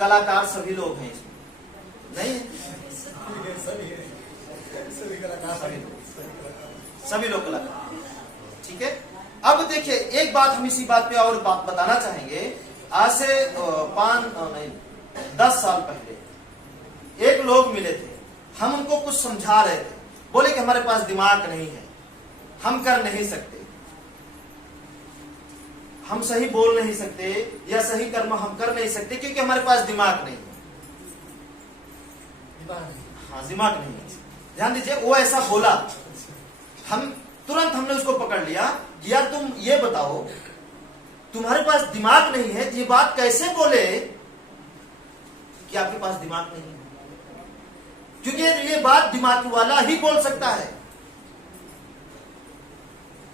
कलाकार सभी लोग हैं इसमें? नहीं है, सभी लोग कलाकार। ठीक है, अब देखिए एक बात हम इसी बात पे और बात बताना चाहेंगे। आज से 10 साल पहले एक लोग मिले थे, हम उनको कुछ समझा रहे थे, बोले कि हमारे पास दिमाग नहीं है, हम कर नहीं सकते, हम सही बोल नहीं सकते या सही कर्म हम कर नहीं सकते क्योंकि हमारे पास दिमाग नहीं है। हाँ, दिमाग नहीं है। ध्यान दीजिए, वो ऐसा बोला, हम तुरंत हमने उसको पकड़ लिया, यार तुम ये बताओ, तुम्हारे पास दिमाग नहीं है, ये बात कैसे बोले कि आपके पास दिमाग नहीं है? क्योंकि ये बात दिमाग वाला ही बोल सकता है।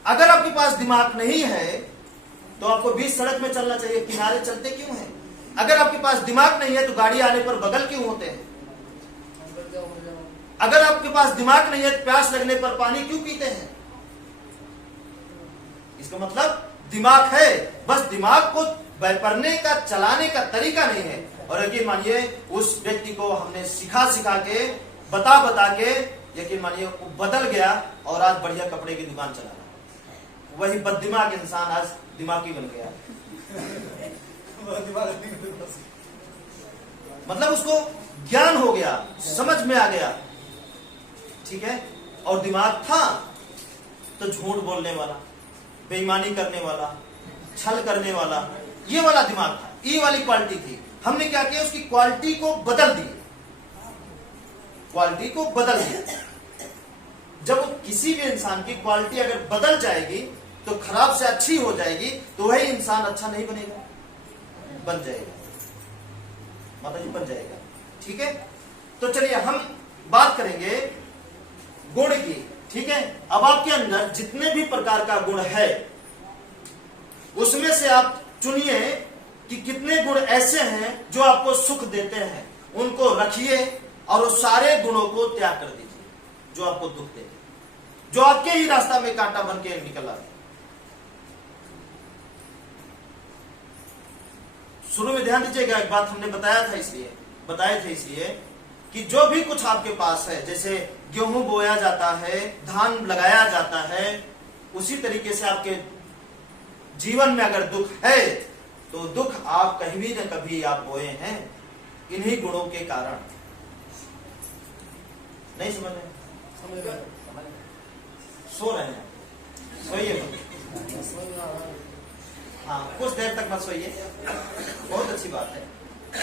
अगर आपके पास दिमाग नहीं है तो आपको बीच सड़क में चलना चाहिए, किनारे चलते क्यों हैं? अगर आपके पास दिमाग नहीं है तो गाड़ी आने पर बगल क्यों होते हैं? अगर आपके पास दिमाग नहीं है तो प्यास लगने पर पानी क्यों पीते हैं? इसका मतलब दिमाग है, बस दिमाग को वापरने का, चलाने का तरीका नहीं है। और यकीन मानिए उस व्यक्ति को हमने सिखा के, बता के, यकीन मानिए वो बदल गया और आज बढ़िया कपड़े की दुकान चला रहा। वही बददिमाग इंसान आज दिमागी बन गया। मतलब उसको ज्ञान हो गया, समझ में आ गया। ठीक है, और दिमाग था तो झूठ बोलने वाला, बेईमानी करने वाला, छल करने वाला, ये वाला दिमाग था, ये वाली क्वालिटी थी। हमने क्या किया, उसकी क्वालिटी को बदल दिया, क्वालिटी को बदल दिया। जब किसी भी इंसान की क्वालिटी अगर बदल जाएगी तो खराब से अच्छी हो जाएगी, तो वही इंसान अच्छा नहीं बनेगा, बन जाएगा, माता जी बन जाएगा। ठीक है, तो चलिए हम बात करेंगे गुण की। ठीक है, अब आपके अंदर जितने भी प्रकार का गुण है उसमें से आप चुनिए कि कितने गुण ऐसे हैं जो आपको सुख देते हैं, उनको रखिए और उस सारे गुणों को त्याग कर दीजिए जो आपको दुख देते हैं, जो आपके ही रास्ता में कांटा बन के निकल आते हैं। शुरू में ध्यान दीजिएगा, एक बात हमने बताए थे इसलिए कि जो भी कुछ आपके पास है, जैसे गेहूं बोया जाता है, धान लगाया जाता है, उसी तरीके से आपके जीवन में अगर दुख है तो दुख आप कहीं भी न कभी आप बोए हैं इन्हीं गुणों के कारण। नहीं समझ रहे? सो रहे हैं, सोइए। हाँ, कुछ देर तक मत सोइए, बहुत अच्छी बात है।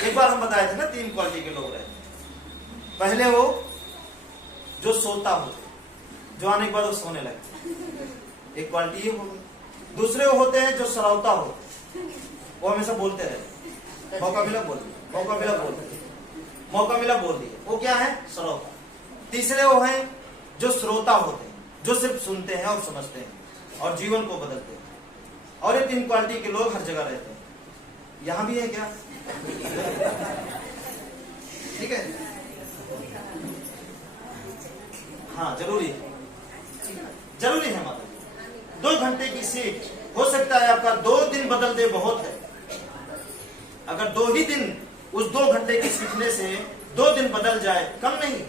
एक बार हम बताए थे ना 3 क्वालिटी के लोग रहते हैं। पहले वो जो सोता होते, जो आने के बाद वो सोने लगते, एक क्वालिटी ये हो गई। दूसरे वो होते हैं जो सरावता होते, वो हमेशा बोलते रहते, मौका मिला बोल दिया, मौका मिला बोल दिया, मौका मिला बोल दिया, वो क्या है, सरावता। तीसरे वो हैं जो श्रोता होते हैं, जो सिर्फ सुनते हैं और समझते हैं और जीवन को बदलते हैं। और ये 3 क्वालिटी के लोग हर जगह रहते हैं। यहां भी है क्या? ठीक है, हाँ, जरूरी है, जरूरी है माता जी। 2 घंटे की सीख, हो सकता है आपका 2 दिन बदल दे, बहुत है। अगर 2 ही दिन, उस 2 घंटे की सीखने से 2 दिन बदल जाए, कम नहीं।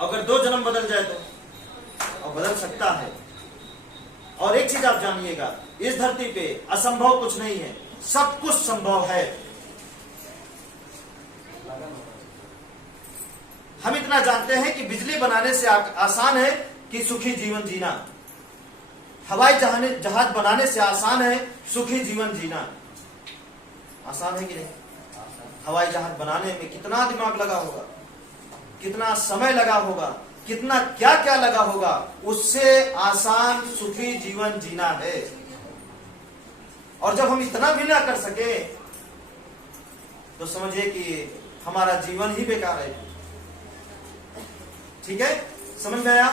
अगर 2 जन्म बदल जाए तो, और बदल सकता है। और एक चीज आप जानिएगा, इस धरती पे असंभव कुछ नहीं है, सब कुछ संभव है। हम इतना जानते हैं कि बिजली बनाने से आसान है कि सुखी जीवन जीना, हवाई जहाज बनाने से आसान है सुखी जीवन जीना। आसान है कि नहीं? हवाई जहाज बनाने में कितना दिमाग लगा होगा, कितना समय लगा होगा, कितना क्या क्या लगा होगा, उससे आसान सुखी जीवन जीना है। और जब हम इतना भी ना कर सके तो समझिए कि हमारा जीवन ही बेकार है। ठीक है, समझ में आया?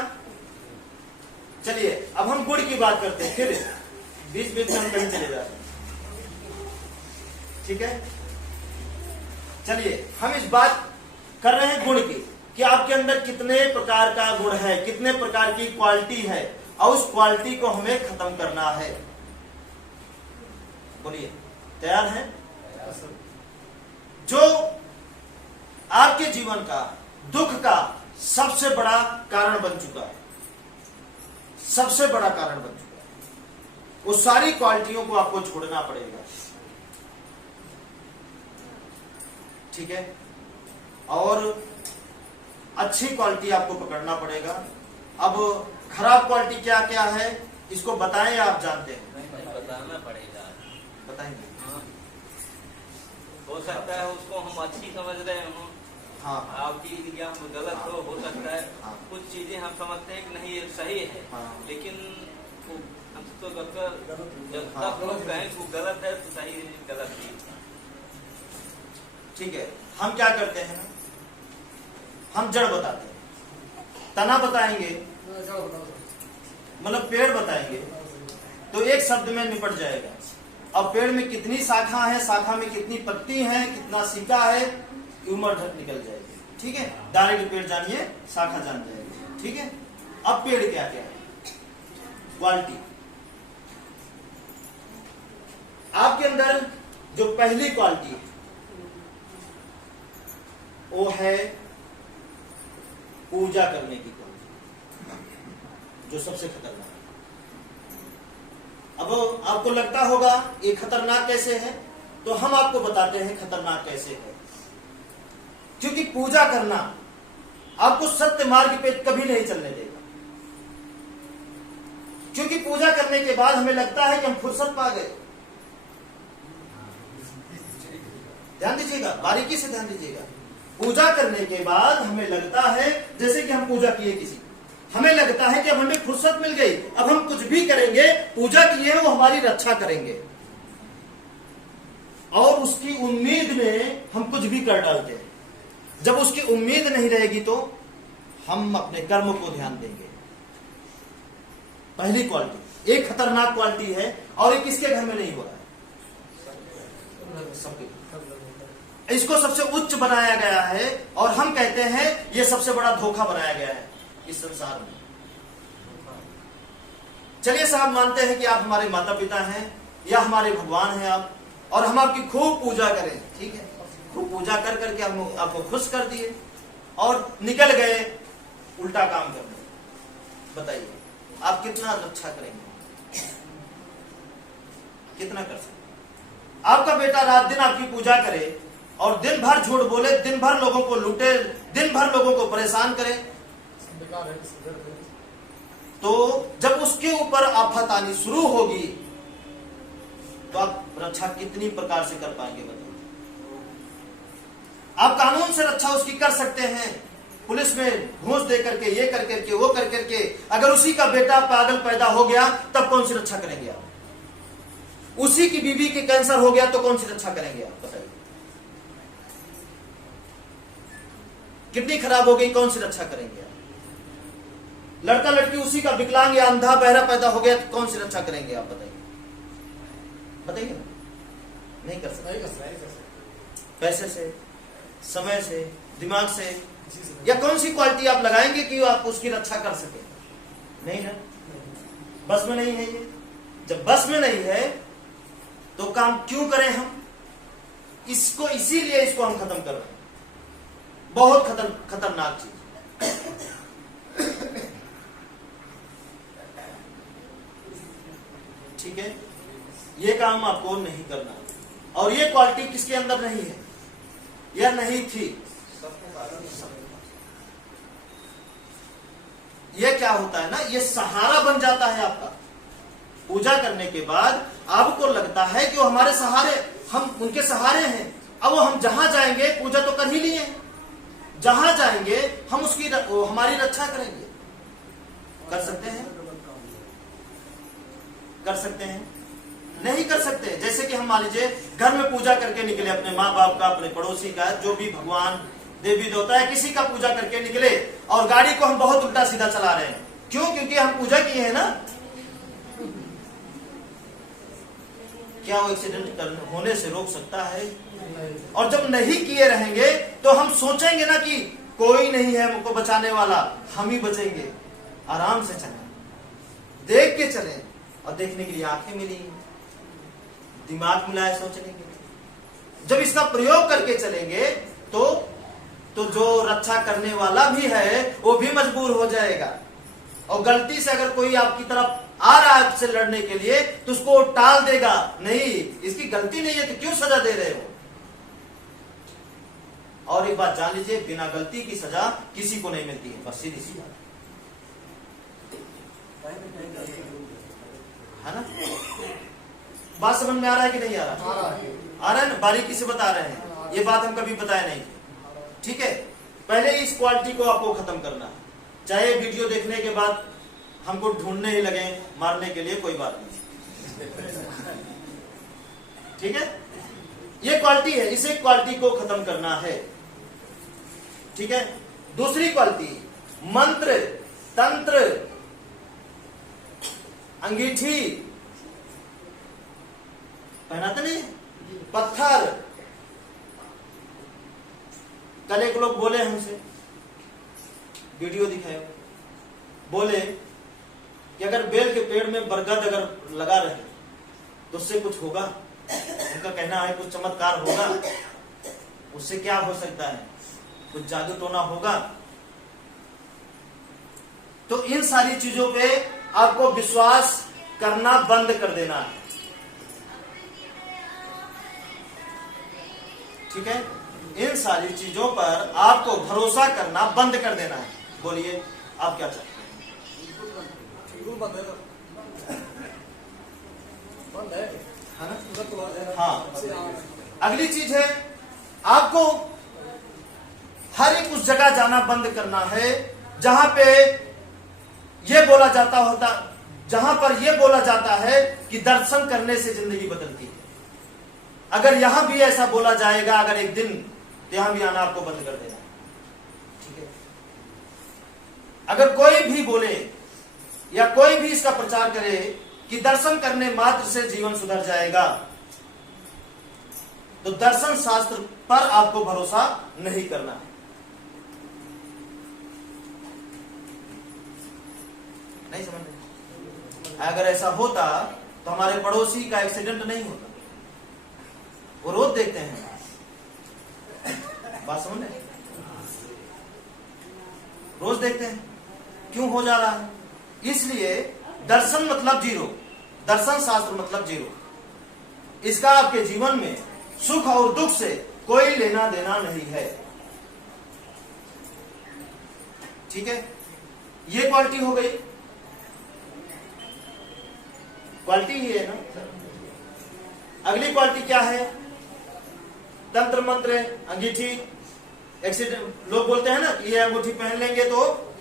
चलिए अब हम गुण की बात करते हैं, फिर बीच बीच में हम कहीं चले जाते हैं। ठीक है, चलिए हम इस बात कर रहे हैं गुण की, कि आपके अंदर कितने प्रकार का गुण है, कितने प्रकार की क्वालिटी है, और उस क्वालिटी को हमें खत्म करना है। बोलिए, तैयार हैं? जो आपके जीवन का दुख का सबसे बड़ा कारण बन चुका है, सबसे बड़ा कारण बन चुका है, वो सारी क्वालिटियों को आपको छोड़ना पड़ेगा। ठीक है? और अच्छी क्वालिटी आपको पकड़ना पड़ेगा। अब खराब क्वालिटी क्या क्या है इसको बताएं, आप जानते हैं? नहीं, बताना पड़ेगा। बताएंगे? हाँ। हो सकता है उसको हम अच्छी समझ रहे हो, हाँ, आपकी एग्जाम गलत हो सकता है। हाँ। कुछ चीजें हम समझते हैं कि नहीं ये सही है, हाँ। लेकिन वो हम तो जब हाँ। तक लोग कहें कि वो गलत है तो सही है, गलत नहीं। ठीक है। हम क्या करते हैं ना, हम जड़ बताते हैं, तना बताएंगे, मतलब पेड़ बताएंगे तो एक शब्द में निपट जाएगा। अब पेड़ में कितनी शाखा है, शाखा में कितनी पत्ती है, कितना सिक्का है, उम्र ढक निकल जाएगी। ठीक है? डायरेक्ट पेड़ जानिए, शाखा जान जाएगी। ठीक है? अब पेड़ क्या क्या है? क्वालिटी। आपके अंदर जो पहली क्वालिटी है वो है पूजा करने की क्वालिटी, जो सबसे खतरनाक है। अब आपको लगता होगा ये खतरनाक कैसे है, तो हम आपको बताते हैं खतरनाक कैसे है। क्योंकि पूजा करना आपको सत्य मार्ग पे कभी नहीं चलने देगा। क्योंकि पूजा करने के बाद हमें लगता है कि हम फुर्सत पा गए। ध्यान दीजिएगा, बारीकी से ध्यान दीजिएगा। पूजा करने के बाद हमें लगता है जैसे कि हम पूजा किए किसी, हमें लगता है कि अब हमें फुर्सत मिल गई, अब हम कुछ भी करेंगे, पूजा किए वो हमारी रक्षा करेंगे, और उसकी उम्मीद में हम कुछ भी कर डालते हैं। जब उसकी उम्मीद नहीं रहेगी तो हम अपने कर्म को ध्यान देंगे। पहली क्वालिटी, एक खतरनाक क्वालिटी है, और ये किसके घर में नहीं हो रहा है? सबके। इसको सबसे उच्च बनाया गया है, और हम कहते हैं ये सबसे बड़ा धोखा बनाया गया है इस संसार में। चलिए साहब, मानते हैं कि आप हमारे माता पिता हैं या हमारे भगवान हैं आप, और हम आपकी खूब पूजा करें। ठीक है? खूब पूजा कर करके हम आपको खुश कर दिए और निकल गए उल्टा काम करने। बताइए आप कितना रक्षा करेंगे? कितना कर सकते? आपका बेटा रात दिन आपकी पूजा करे और दिन भर झूठ बोले, दिन भर लोगों को लूटे, दिन भर लोगों को परेशान करे, तो जब उसके ऊपर आफत आनी शुरू होगी तो आप रक्षा कितनी प्रकार से कर पाएंगे? बताइए। आप कानून से रक्षा उसकी कर सकते हैं, पुलिस में घूस दे करके, ये कर करके, वो कर करके। अगर उसी का बेटा पागल पैदा हो गया तब कौन सी रक्षा करेंगे आप? उसी की बीवी के कैंसर हो गया तो कौन सी रक्षा करेंगे आप? बताइए। किडनी खराब हो गई, कौन सी रक्षा करेंगे आप? लड़का लड़की उसी का विकलांग या अंधा बहरा पैदा हो गया तो कौन सी रक्षा करेंगे आप? बताइए। बताइए ना, नहीं कर सकते। पैसे से, समय से, दिमाग से, या कौन सी क्वालिटी आप लगाएंगे कि आप उसकी रक्षा कर सके? नहीं ना, बस में नहीं है ये। जब बस में नहीं है तो काम क्यों करें हम? इसको, इसीलिए इसको हम खत्म कर रहे हैं। बहुत खतरनाक चीज। ठीक है? ये काम आपको नहीं करना। और ये क्वालिटी किसके अंदर नहीं है या नहीं थी? ये क्या होता है ना, ये सहारा बन जाता है आपका। पूजा करने के बाद आपको लगता है कि वो हमारे सहारे, हम उनके सहारे हैं। अब वो हम जहां जाएंगे, पूजा तो कर ही लिए हैं, जहां जाएंगे हम उसकी हमारी रक्षा करेंगे। कर सकते हैं? कर सकते हैं? नहीं कर सकते। जैसे कि हम मान लीजिए घर में पूजा करके निकले, अपने माँ बाप का, अपने पड़ोसी का, जो भी भगवान देवी देवता है किसी का पूजा करके निकले, और गाड़ी को हम बहुत उल्टा सीधा चला रहे हैं। क्यों? क्योंकि हम पूजा किए हैं ना। क्या वो एक्सीडेंट होने से रोक सकता है? और जब नहीं किए रहेंगे तो हम सोचेंगे ना कि कोई नहीं है मुझको बचाने वाला, हम ही बचेंगे। आराम से चलें, देख के चलें, और देखने के लिए आंखें मिली, दिमाग मिलाए सोचने के लिए। जब इसका प्रयोग करके चलेंगे तो जो रक्षा करने वाला भी है वो भी मजबूर हो जाएगा। और गलती से अगर कोई आपकी तरफ आ रहा है आपसे लड़ने के लिए तो उसको टाल देगा, नहीं इसकी गलती नहीं है तो क्यों सजा दे रहे हो। और एक बात जान लीजिए, बिना गलती की सजा किसी को नहीं मिलती है, बस सीधी सी बात है ना। बात समझ में आ रहा है कि नहीं आ रहा? आ रहा है ना, बारीकी से बता रहे हैं, ये बात हम कभी बताए नहीं। ठीक है, पहले इस क्वालिटी को आपको खत्म करना है। चाहे वीडियो देखने के बाद हमको ढूंढने ही लगे मारने के लिए, कोई बात नहीं। ठीक है, ये क्वालिटी है, इसे क्वालिटी को खत्म करना है। ठीक है, दूसरी क्वालिटी मंत्र, तंत्र, अंगीठी पहनाते नहीं, पत्थर। कल एक लोग बोले हमसे, वीडियो दिखाए, बोले कि अगर बेल के पेड़ में बरगद अगर लगा रहे तो उससे कुछ होगा। उनका कहना है कुछ चमत्कार होगा। उससे क्या हो सकता है, कुछ जादू टोना होगा। तो इन सारी चीजों पे आपको विश्वास करना बंद कर देना है। ठीक है, इन सारी चीजों पर आपको भरोसा करना बंद कर देना है। बोलिए आप क्या चाहते हैं? हाँ, अगली चीज है आपको हर एक उस जगह जाना बंद करना है जहां पे ये बोला जाता होता, जहां पर यह बोला जाता है कि दर्शन करने से जिंदगी बदलती है। अगर यहां भी ऐसा बोला जाएगा अगर एक दिन, तो यहां भी आना आपको बंद कर देना। ठीक है, अगर कोई भी बोले या कोई भी इसका प्रचार करे कि दर्शन करने मात्र से जीवन सुधर जाएगा, तो दर्शन शास्त्र पर आपको भरोसा नहीं करना है। नहीं समझ में? अगर ऐसा होता तो हमारे पड़ोसी का एक्सीडेंट नहीं होता, वो रोज देखते हैं। बात समझ में? रोज देखते हैं, क्यों हो जा रहा है? इसलिए दर्शन मतलब जीरो, दर्शन शास्त्र मतलब जीरो। इसका आपके जीवन में सुख और दुख से कोई लेना देना नहीं है। ठीक है, ये क्वालिटी हो गई। क्वालिटी ही है ना। अगली क्वालिटी क्या है? तंत्र मंत्र, अंगीठी, एक्सीडेंट। लोग बोलते हैं ना कि ये अंगूठी पहन लेंगे तो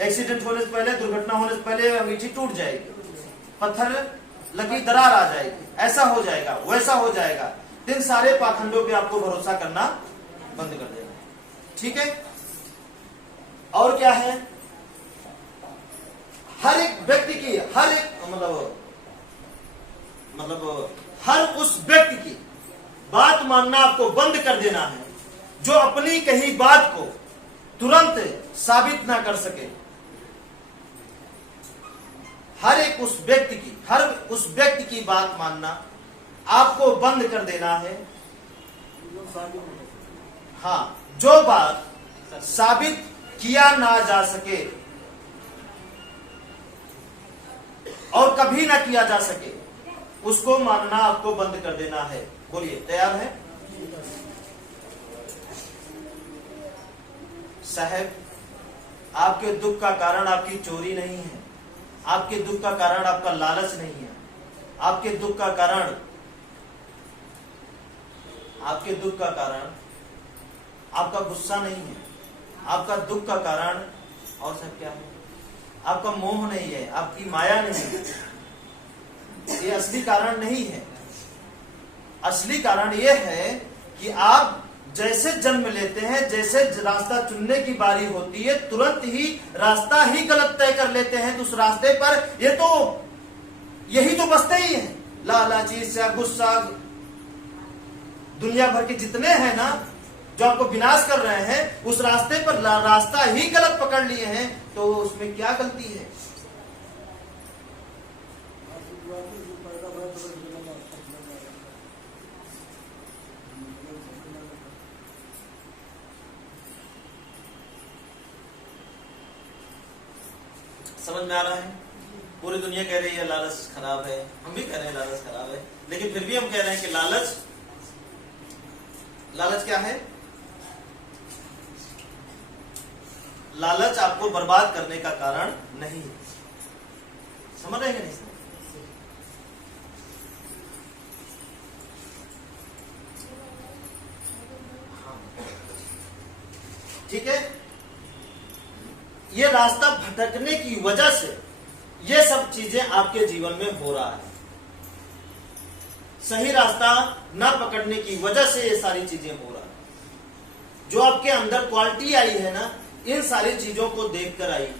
एक्सीडेंट होने से पहले, दुर्घटना होने से पहले अंगीठी टूट जाएगी, पत्थर लगी दरार आ जाएगी, ऐसा हो जाएगा, वैसा हो जाएगा। इन सारे पाखंडों पे आपको भरोसा करना बंद कर देना। ठीक है, और क्या है? हर एक व्यक्ति की, हर एक मतलब हर उस व्यक्ति की बात मानना आपको बंद कर देना है जो अपनी कही बात को तुरंत साबित ना कर सके। हर एक उस व्यक्ति की, हर उस व्यक्ति की बात मानना आपको बंद कर देना है। हाँ, जो बात साबित किया ना जा सके और कभी ना किया जा सके, उसको मानना आपको बंद कर देना है। बोलिए, तैयार है? साहब, आपके दुख का कारण आपकी चोरी नहीं है, आपके दुख का कारण आपका लालच नहीं है, आपके दुख का कारण आपका गुस्सा नहीं है, आपका दुख का कारण और सब क्या है? आपका मोह नहीं है, आपकी माया नहीं है। ये असली कारण नहीं है। असली कारण यह है कि आप जैसे जन्म लेते हैं, जैसे रास्ता चुनने की बारी होती है, तुरंत ही रास्ता ही गलत तय कर लेते हैं। तो उस रास्ते पर यही तो बसते ही हैं, लालच, ईर्ष्या, गुस्सा, दुनिया भर के जितने हैं ना जो आपको विनाश कर रहे हैं, उस रास्ते पर रास्ता ही गलत पकड़ लिए हैं। तो उसमें क्या गलती है? समझ में आ रहा है? पूरी दुनिया कह रही है लालच खराब है, हम भी कह रहे हैं लालच खराब है, लेकिन फिर भी हम कह रहे हैं कि लालच क्या है? लालच आपको बर्बाद करने का कारण नहीं है। समझ रहे हैं कि नहीं? ठीक है, ये रास्ता भटकने की वजह से ये सब चीजें आपके जीवन में हो रहा है। सही रास्ता ना पकड़ने की वजह से ये सारी चीजें हो रहा है। जो आपके अंदर क्वालिटी आई है ना, इन सारी चीजों को देखकर आई है।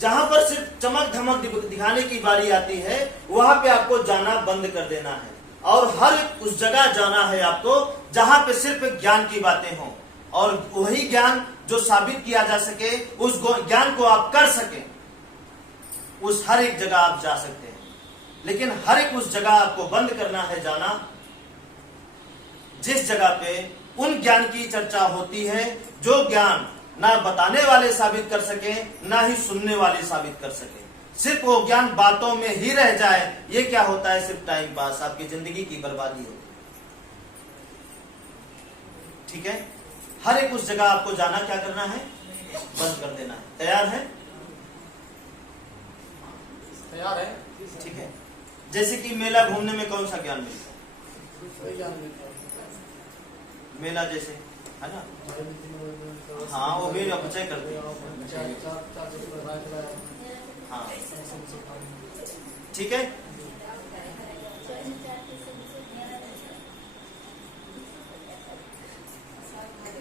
जहां पर सिर्फ चमक धमक दिखाने की बारी आती है, वहां पे आपको जाना बंद कर देना है और हर उस जगह जाना है आपको जहां पे सिर्फ ज्ञान की बातें हों और वही ज्ञान जो साबित किया जा सके, उस ज्ञान को आप कर सके, उस हर एक जगह आप जा सकते हैं। लेकिन हर एक उस जगह आपको बंद करना है जाना जिस जगह पे उन ज्ञान की चर्चा होती है जो ज्ञान ना बताने वाले साबित कर सके, ना ही सुनने वाले साबित कर सके। सिर्फ वो ज्ञान बातों में ही रह जाए, ये क्या होता है? सिर्फ टाइम पास, आपकी जिंदगी की बर्बादी होती है। ठीक है, हर एक उस जगह आपको जाना क्या करना है? बंद कर देना है। तैयार है? तैयार है। ठीक है, जैसे कि मेला घूमने में कौन सा ज्ञान मिलता है? मेला जैसे है ना, हाँ वो भी अपचय करते हैं। हाँ ठीक है,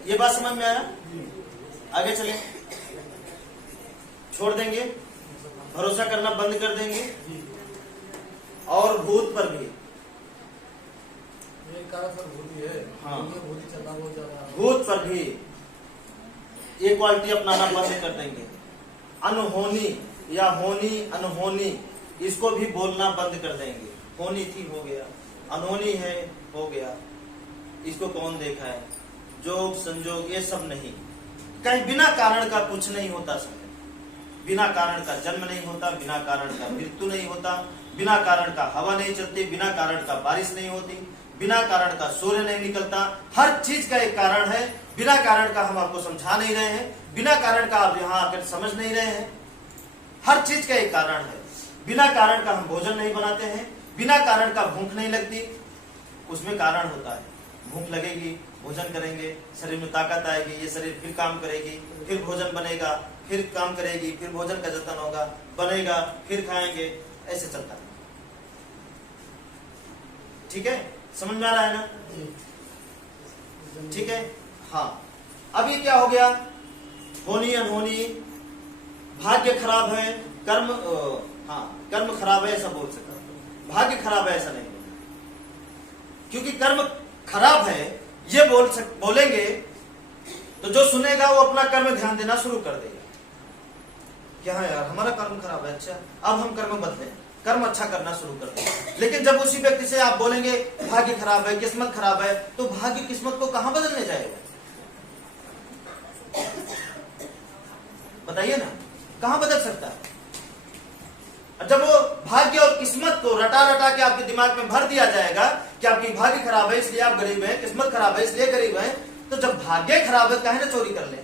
ये बात समझ में आया? आगे चले, छोड़ देंगे, भरोसा करना बंद कर देंगे। और भूत पर भी, हाँ, भूत पर भी ये क्वालिटी अपनाना बंद कर देंगे। अनहोनी या होनी अनहोनी, इसको भी बोलना बंद कर देंगे। होनी थी, हो गया, अनहोनी है, हो गया, इसको कौन देखा है, जोग संजोग ये सब नहीं। कहीं बिना कारण का कुछ नहीं होता समय, बिना कारण का जन्म नहीं होता, बिना कारण का मृत्यु नहीं होता, बिना कारण का हवा नहीं चलती, बिना कारण का बारिश नहीं होती, बिना कारण का सूर्य नहीं निकलता। हर चीज का एक कारण है। बिना कारण का हम आपको समझा नहीं रहे हैं, बिना कारण का आप यहाँ आकर समझ नहीं रहे हैं। हर चीज का एक कारण है। बिना कारण का हम भोजन नहीं बनाते हैं, बिना कारण का भूख नहीं लगती, उसमें कारण होता है। भूख लगेगी, भोजन करेंगे, शरीर में ताकत आएगी, ये शरीर फिर काम करेगी, फिर भोजन बनेगा, फिर काम करेगी, फिर भोजन का जतन होगा, बनेगा, फिर खाएंगे, ऐसे चलता है। ठीक है, समझ में आ रहा है ना? ठीक है, हाँ। अब ये क्या हो गया? होनी अनहोनी, भाग्य खराब है, कर्म कर्म खराब है, ऐसा बोल सकता हूं। भाग्य खराब है ऐसा नहीं बोलना, क्योंकि कर्म खराब है ये बोलेंगे तो जो सुनेगा वो अपना कर्म ध्यान देना शुरू कर देगा। क्या है यार, हमारा कर्म खराब है, अच्छा अब हम कर्म बदलें, कर्म अच्छा करना शुरू कर दें। लेकिन जब उसी व्यक्ति से आप बोलेंगे भाग्य खराब है, किस्मत खराब है, तो भाग्य किस्मत को कहां बदलने जाएगा? बताइए ना, कहां बदल सकता है? जब वो भाग्य और किस्मत को रटा रटा के आपके दिमाग में भर दिया जाएगा कि आपकी भाग्य खराब है इसलिए आप गरीब हैं, किस्मत खराब है इसलिए गरीब हैं, तो जब भाग्य खराब है काहे ना चोरी कर ले,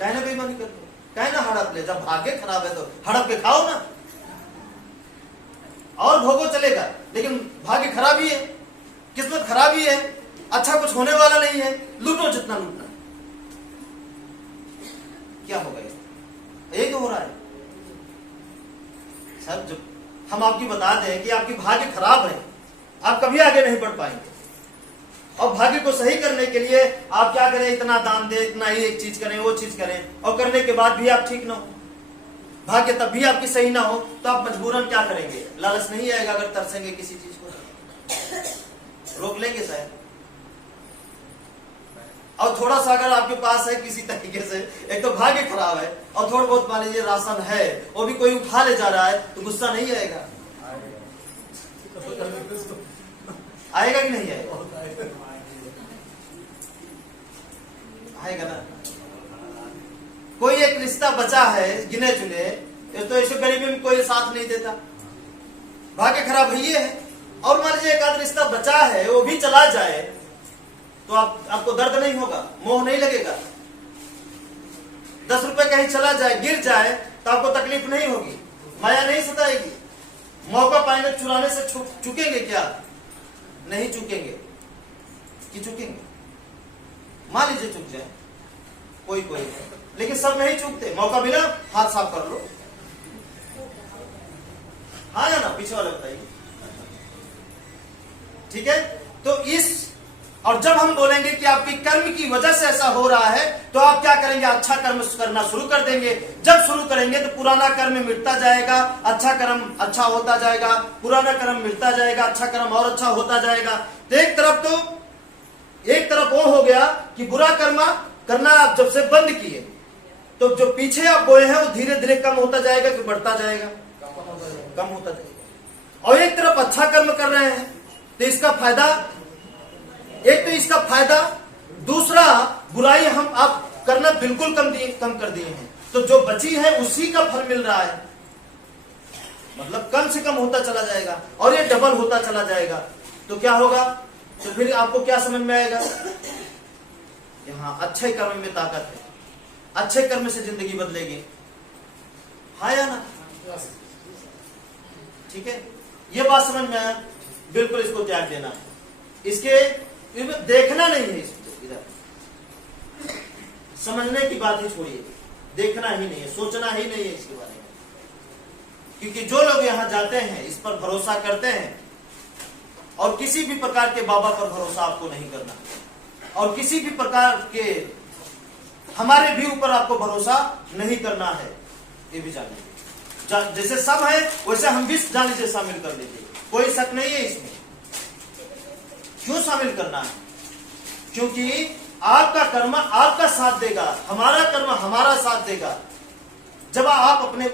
काहे ना बेईमानी कर ले, काहे ना हड़प ले? जब भाग्य खराब है तो हड़प के खाओ ना और भोगो, चलेगा। लेकिन भाग्य खराब ही है, किस्मत खराब ही है, अच्छा कुछ होने वाला नहीं है, लूटो जितना लूटना। क्या होगा? यही तो हो रहा है सर। जब हम आपकी बता दें कि आपकी भाग्य खराब है, आप कभी आगे नहीं बढ़ पाएंगे। और भाग्य को सही करने के लिए आप क्या करें? इतना दान दे, इतना ही एक चीज करें, वो चीज करें, और करने के बाद भी आप ठीक ना हो, भाग्य तब भी आपकी सही ना हो, तो आप मजबूरन क्या करेंगे? लालच नहीं आएगा अगर तरसेंगे किसी चीज को, रोक लेंगे शायद। और थोड़ा सा अगर आपके पास है किसी तरीके से, एक तो भाग्य खराब है और थोड़ा बहुत मान लीजिए राशन है, वो भी कोई उठा ले जा रहा है, तो गुस्सा नहीं आएगा? आएगा कि नहीं आएगा? आएगा ना। कोई एक रिश्ता बचा है गिने चुने, नहीं तो ऐसे गरीबी में कोई साथ नहीं देता। भाग्य खराब ये है। और मान लीजिए एक आध रिश्ता बचा है, वो भी चला जाए तो आपको दर्द नहीं होगा, मोह नहीं लगेगा। 10 रुपए कहीं चला जाए, गिर जाए तो आपको तकलीफ नहीं होगी, माया नहीं सताएगी। मौका पाएंगे चुराने से चुकेंगे क्या? नहीं चुकेंगे कि चुकेंगे? मान लीजिए चुक जाए कोई, लेकिन सब नहीं चूकते। मौका मिला, हाथ साफ कर लो। हाँ या ना? पीछे वाले बताइए। ठीक है, तो और जब हम बोलेंगे कि आपकी कर्म की वजह से ऐसा हो रहा है, तो आप क्या करेंगे? अच्छा कर्म करना शुरू कर देंगे। जब शुरू करेंगे तो पुराना कर्म मिटता जाएगा, अच्छा कर्म अच्छा होता जाएगा, पुराना कर्म मिटता जाएगा, अच्छा कर्म और अच्छा होता जाएगा। तो एक तरफ वो हो गया कि बुरा कर्म करना आप जब से बंद किए, तो जो पीछे आप बोए हैं वो धीरे धीरे कम होता जाएगा कि बढ़ता जाएगा? कम होता जाएगा। और एक तरफ अच्छा कर्म कर रहे हैं, तो इसका फायदा, एक तो इसका फायदा, दूसरा बुराई हम आप करना बिल्कुल कम कर दिए हैं, तो जो बची है उसी का फल मिल रहा है। मतलब कम से कम होता चला जाएगा और ये डबल होता चला जाएगा। तो क्या होगा? तो फिर आपको क्या समझ में आएगा? हाँ, अच्छे कर्म में ताकत है, अच्छे कर्म से जिंदगी बदलेगी। हाँ या ना? ठीक है, ये बात समझ में आया? बिल्कुल इसको त्याग देना है, इसके देखना नहीं है, इधर समझने की बात ही छोड़िए, देखना ही नहीं है, सोचना ही नहीं है इसके बारे में। क्योंकि जो लोग यहां जाते हैं इस पर भरोसा करते हैं, और किसी भी प्रकार के बाबा पर भरोसा आपको नहीं करना, और किसी भी प्रकार के हमारे भी ऊपर आपको भरोसा नहीं करना है, ये भी जान लीजिए। जैसे सब है वैसे हम भी जान लीजिए, शामिल कर लीजिए, कोई शक नहीं है इसमें। क्यों शामिल करना है? क्योंकि आपका कर्म आपका साथ देगा, हमारा कर्म हमारा साथ देगा। जब आप अपने